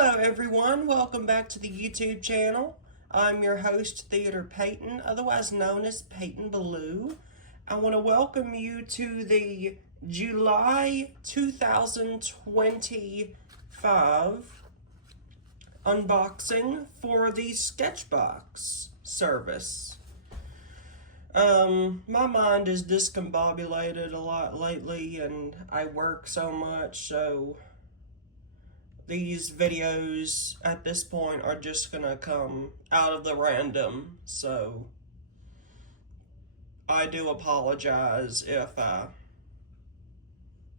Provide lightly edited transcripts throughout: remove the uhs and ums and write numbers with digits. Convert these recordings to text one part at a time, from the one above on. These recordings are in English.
Hello everyone, welcome back to the YouTube channel. I'm your host, Theodore Payton, otherwise known as Payton Blue. I want to welcome you to the July 2025 unboxing for the SketchBox service. My mind is discombobulated a lot lately and I work so much, so these videos at this point are just gonna come out of the random, so I do apologize if I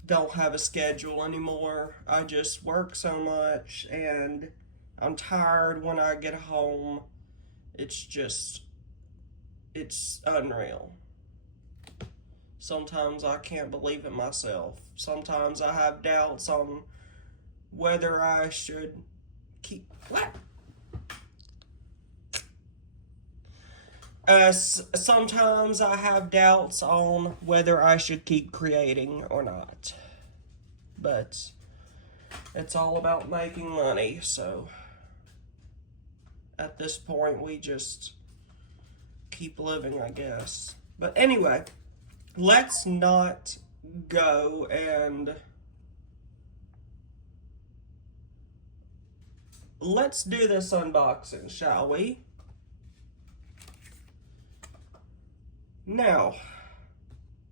don't have a schedule anymore. I just work so much and I'm tired when I get home. It's unreal. Sometimes I can't believe it myself. Sometimes I have doubts on whether I should keep sometimes I have doubts on whether I should keep creating or not. But it's all about making money, so at this point we just keep living, I guess. But anyway, let's not go and let's do this unboxing, shall we? Now,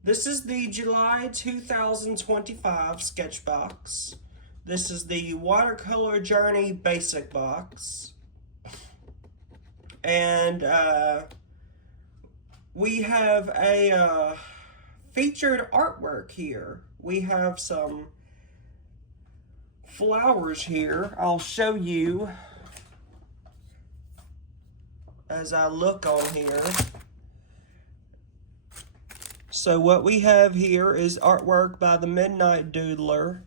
this is the July 2025 SketchBox. This is the Watercolor Journey Basic Box. And we have a featured artwork here. We have some flowers here. I'll show you as I look on here. So what we have here is artwork by the Midnight Doodler.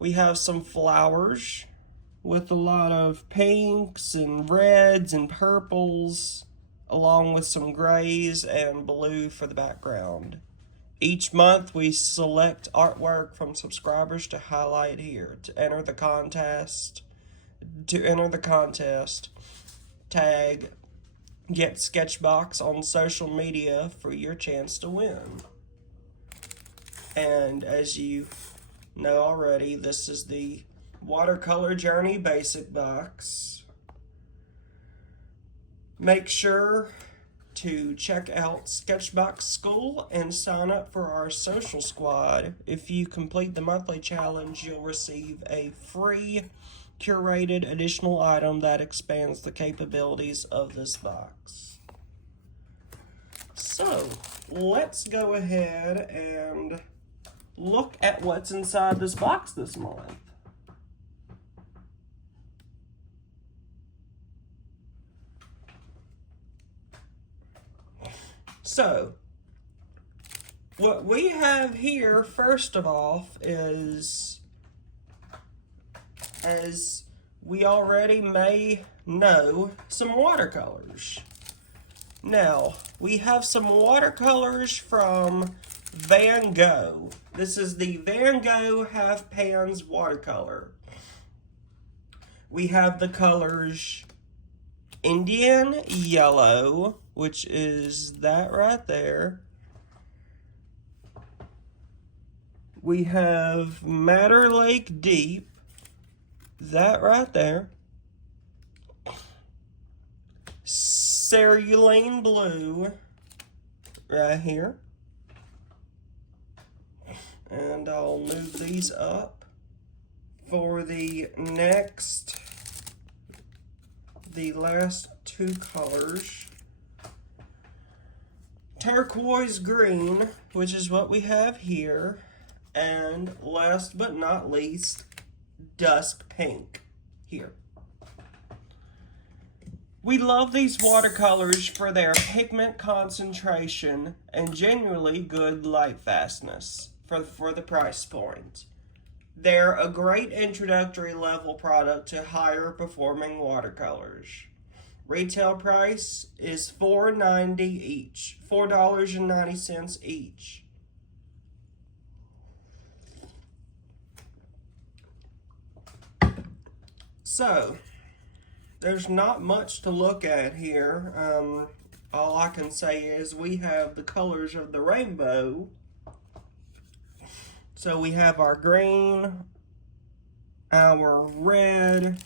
We have some flowers with a lot of pinks and reds and purples, along with some grays and blue for the background. Each month we select artwork from subscribers to highlight here. To enter the contest, tag Get SketchBox on social media for your chance to win. And as you know already, this is the Watercolor Journey Basic Box. Make sure to check out SketchBox School and sign up for our social squad. If you complete the monthly challenge, you'll receive a free curated additional item that expands the capabilities of this box. So, let's go ahead and look at what's inside this box this month. So, what we have here, first of all, is, as we already may know, some watercolors. Now, we have some watercolors from Van Gogh. This is the Van Gogh Half Pans watercolor. We have the colors Indian Yellow, which is that right there. We have Madder Lake Deep, that right there. Cerulean Blue, right here. And I'll move these up for the last two colors. Turquoise Green, which is what we have here. And last but not least, Dusk Pink here. We love these watercolors for their pigment concentration and genuinely good light fastness for the price point. They're a great introductory level product to higher performing watercolors. Retail price is $4.90 each, $4.90 each. So, there's not much to look at here. All I can say is we have the colors of the rainbow. So we have our green, our red.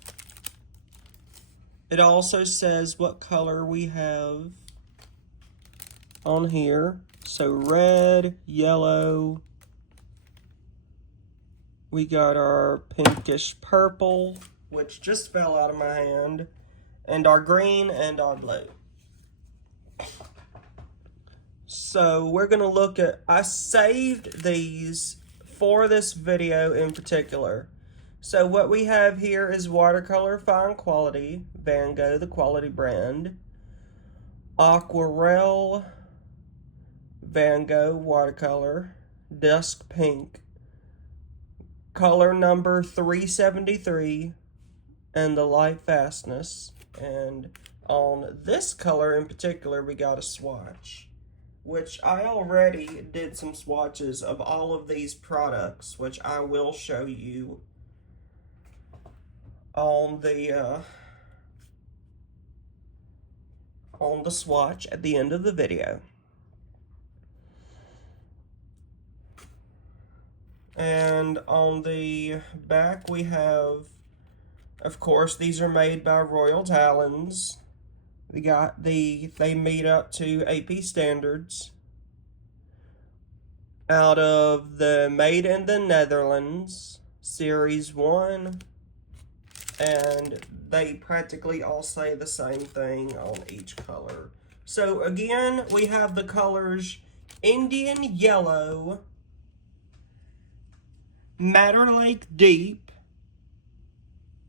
It also says what color we have on here. So red, yellow. We got our pinkish purple, which just fell out of my hand, and our green and our blue. So we're gonna look at, I saved these for this video in particular. So what we have here is Watercolor Fine Quality, Van Gogh, the quality brand. Aquarelle, Van Gogh Watercolor, Dusk Pink, color number 373, and the light fastness. And on this color in particular, we got a swatch, which I already did some swatches of all of these products, which I will show you on the swatch at the end of the video. And on the back we have, of course, these are made by Royal Talens. They meet up to AP standards. Out of the Made in the Netherlands Series 1. And they practically all say the same thing on each color. So again, we have the colors Indian Yellow, Madder Lake Deep,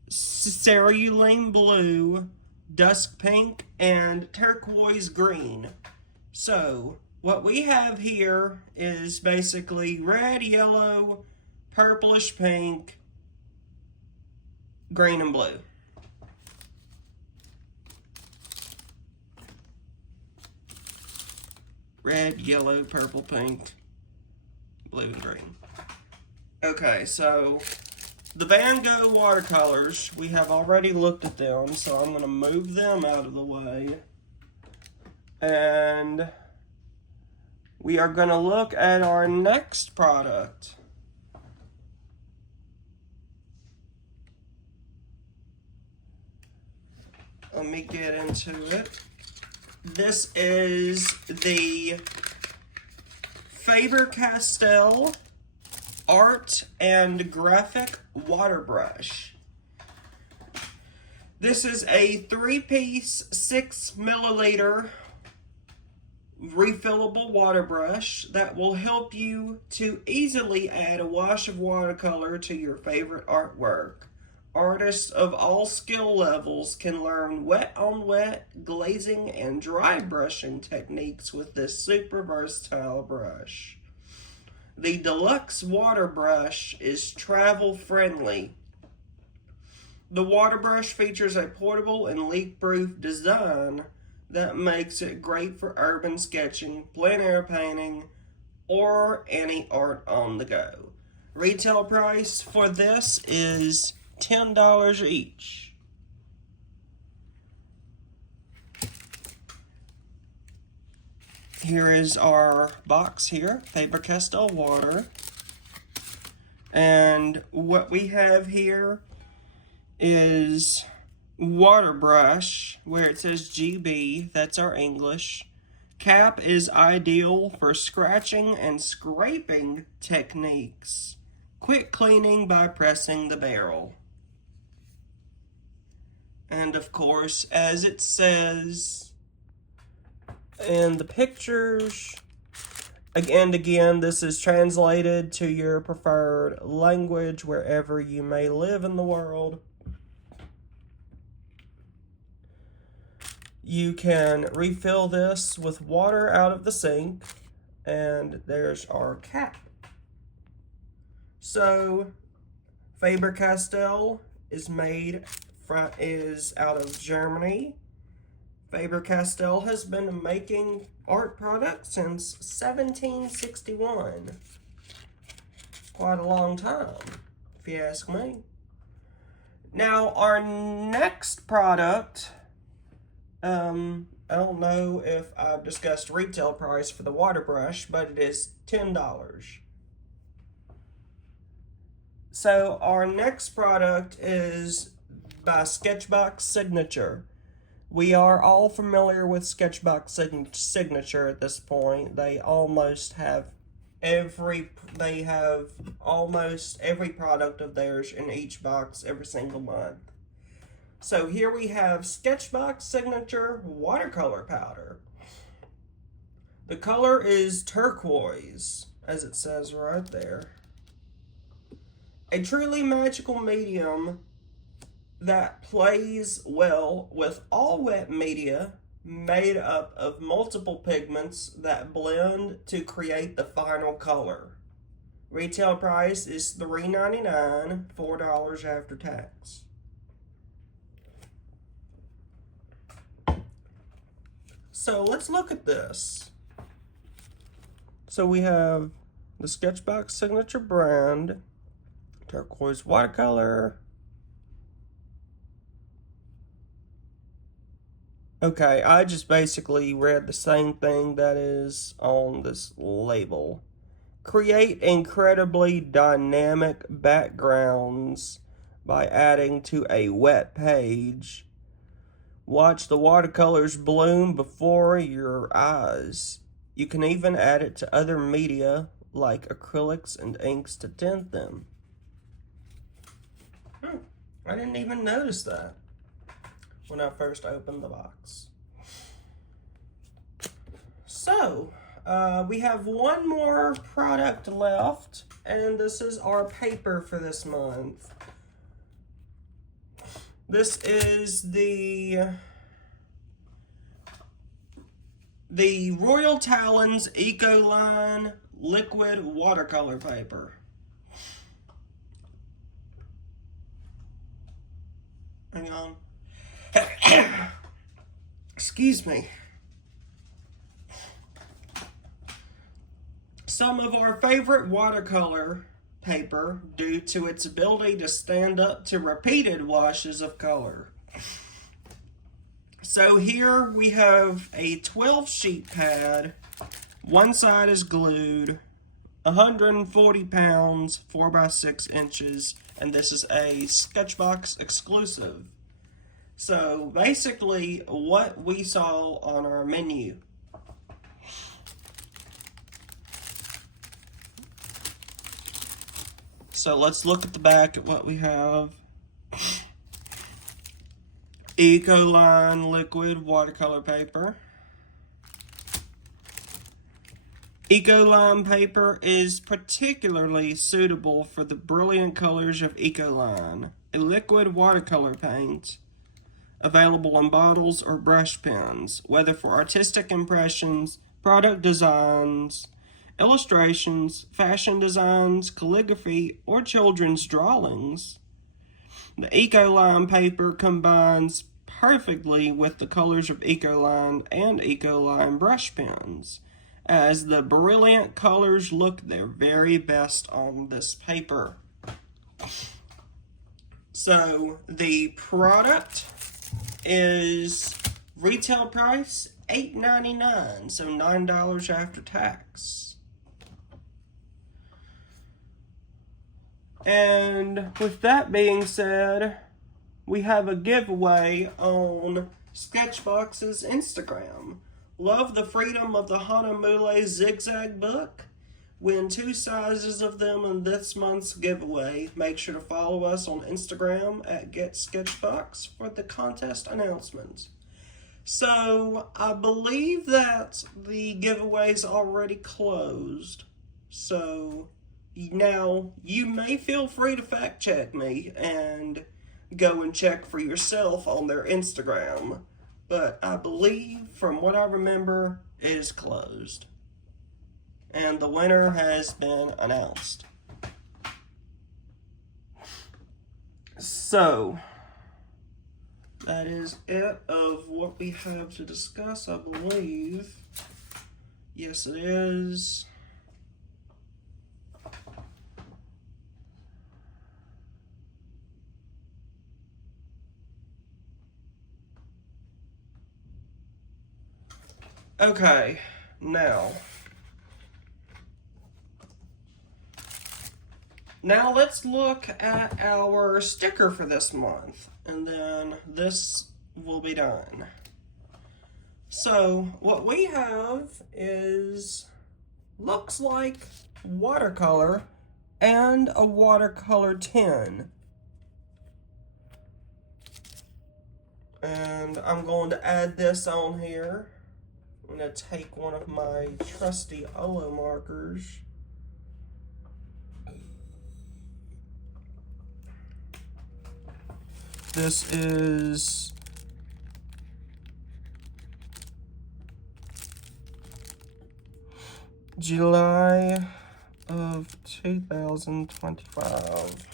Cerulean Blue, Dusk Pink, and Turquoise Green. So what we have here is basically red, yellow, purplish pink, green, and blue. Red, yellow, purple, pink, blue, and green. Okay, so the Van Gogh watercolors, we have already looked at them, so I'm going to move them out of the way. And we are going to look at our next product. Let me get into it. This is the Faber-Castell Art and Graphic Water Brush. This is a 3-piece 6 milliliter refillable water brush that will help you to easily add a wash of watercolor to your favorite artwork. Artists of all skill levels can learn wet on wet, glazing, and dry brushing techniques with this super versatile brush. The deluxe water brush is travel friendly. The water brush features a portable and leak-proof design that makes it great for urban sketching, plein air painting, or any art on the go. Retail price for this is $10 each. Here is our box here, Faber-Castell water. And what we have here is water brush, where it says GB, that's our English. Cap is ideal for scratching and scraping techniques. Quick cleaning by pressing the barrel. And of course, as it says in the pictures, again, this is translated to your preferred language wherever you may live in the world. You can refill this with water out of the sink, and there's our cap. So, Faber-Castell is out of Germany. Faber-Castell has been making art products since 1761. Quite a long time, if you ask me. Now, our next product, I don't know if I've discussed retail price for the water brush, but it is $10. So our next product is by SketchBox Signature. We are all familiar with SketchBox Signature at this point. They almost have almost every product of theirs in each box every single month. So here we have SketchBox Signature Watercolor Powder. The color is turquoise, as it says right there. A truly magical medium that plays well with all wet media, made up of multiple pigments that blend to create the final color. Retail price is $3.99, $4 after tax. So let's look at this. So we have the SketchBox Signature brand, turquoise watercolor. Okay, I just basically read the same thing that is on this label. Create incredibly dynamic backgrounds by adding to a wet page. Watch the watercolors bloom before your eyes. You can even add it to other media like acrylics and inks to tint them. I didn't even notice that when I first opened the box. So, we have one more product left, and this is our paper for this month. This is the Royal Talens Ecoline liquid watercolor paper. Hang on. Excuse me. Some of our favorite watercolor paper due to its ability to stand up to repeated washes of color. So here we have a 12 sheet pad. One side is glued, 140 pounds, 4 by 6 inches, and this is a SketchBox exclusive. So basically what we saw on our menu. So let's look at the back at what we have. Ecoline liquid watercolor paper. Ecoline paper is particularly suitable for the brilliant colors of Ecoline, a liquid watercolor paint available in bottles or brush pens, whether for artistic impressions, product designs, illustrations, fashion designs, calligraphy, or children's drawings. The Ecoline paper combines perfectly with the colors of Ecoline and Ecoline brush pens, as the brilliant colors look their very best on this paper. So the product is retail price $8.99, so $9 after tax. And with that being said, we have a giveaway on SketchBox's Instagram. Love the freedom of the Hanamule zigzag book. Win 2 sizes of them in this month's giveaway. Make sure to follow us on Instagram at GetSketchBox for the contest announcement. So I believe that the giveaway's already closed. So now you may feel free to fact check me and go and check for yourself on their Instagram. But I believe, from what I remember, it is closed. And the winner has been announced. So, that is it of what we have to discuss, I believe. Yes, it is. Okay, now let's look at our sticker for this month, and then this will be done. So what we have is, looks like watercolor and a watercolor tin. And I'm going to add this on here. I'm going to take one of my trusty Olo markers. This is July of 2025.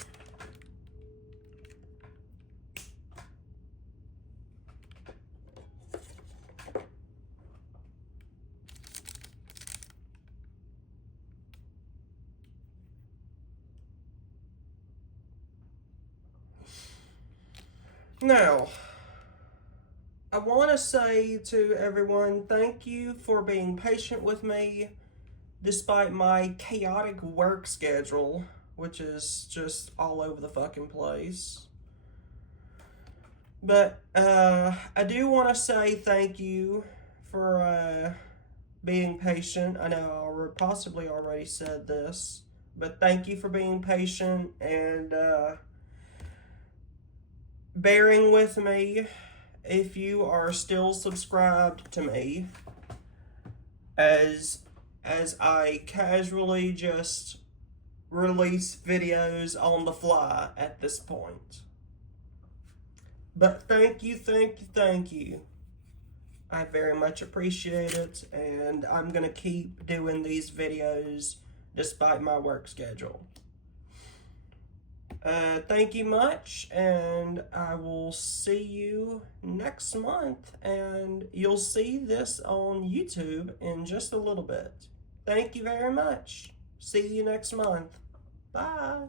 Now, I want to say to everyone, thank you for being patient with me despite my chaotic work schedule, which is just all over the fucking place. But I do want to say thank you for being patient. I know I possibly already said this, but thank you for being patient and bearing with me. If you are still subscribed to me, as I casually just release videos on the fly at this point. But thank you. I very much appreciate it, and I'm gonna keep doing these videos despite my work schedule. Thank you much, and I will see you next month, and you'll see this on YouTube in just a little bit. Thank you very much. See you next month. Bye.